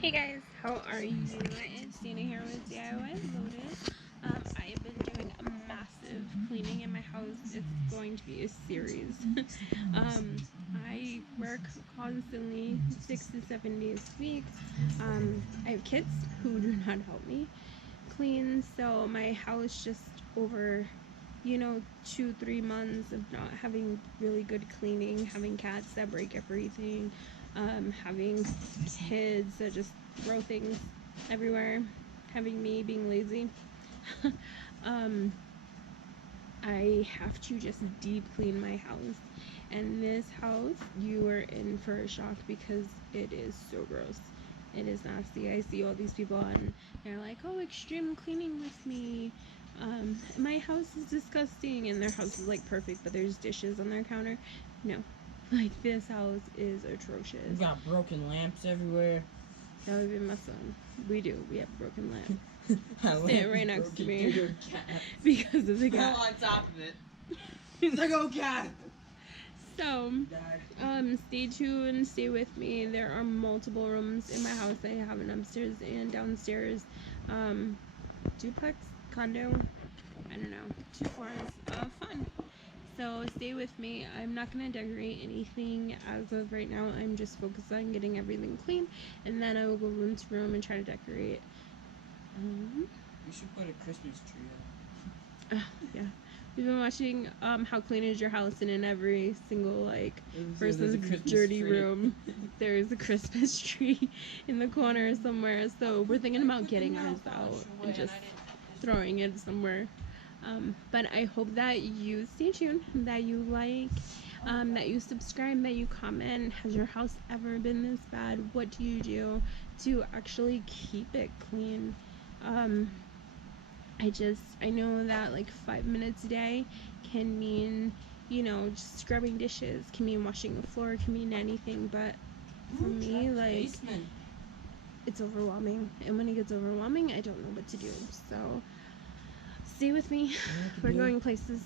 Hey guys, how are you? It's Dana here with DIY Loaded. I have been doing a massive cleaning in my house. It's going to be a series. I work constantly 6 to 7 days a week. I have kids who do not help me clean, so my house just over 2-3 months of not having really good cleaning, having cats that break everything, having kids that just throw things everywhere, having me being lazy. I have to just deep clean my house, and this house, you are in for a shock because it is so gross. It is nasty. I see all these people and they're like, oh, extreme cleaning with me. My house is disgusting, and their house is like perfect, but there's dishes on their counter. No, like this house is atrocious. We got broken lamps everywhere. That would be my son. We do. We have broken lamp. Stand right next to me because of the cat. On top of it. He's like, oh cat. So, stay tuned, stay with me. There are multiple rooms in my house. I have an upstairs and downstairs duplex, condo, I don't know, 2 floors of fun. So stay with me. I'm not going to decorate anything as of right now. I'm just focused on getting everything clean, and then I will go room to room and try to decorate. You should put a Christmas tree up. Yeah. We've been watching How Clean Is Your House, and in every single person's dirty room there's a Christmas tree in the corner somewhere. So we're thinking about getting ours out and just throwing it somewhere. But I hope that you stay tuned, that you like, that you subscribe, that you comment. Has your house ever been this bad? What do you do to actually keep it clean? I know that like 5 minutes a day can mean, just scrubbing dishes, can mean washing the floor, can mean anything, but for me, like, it's overwhelming, and when it gets overwhelming, I don't know what to do. So stay with me. We're going places.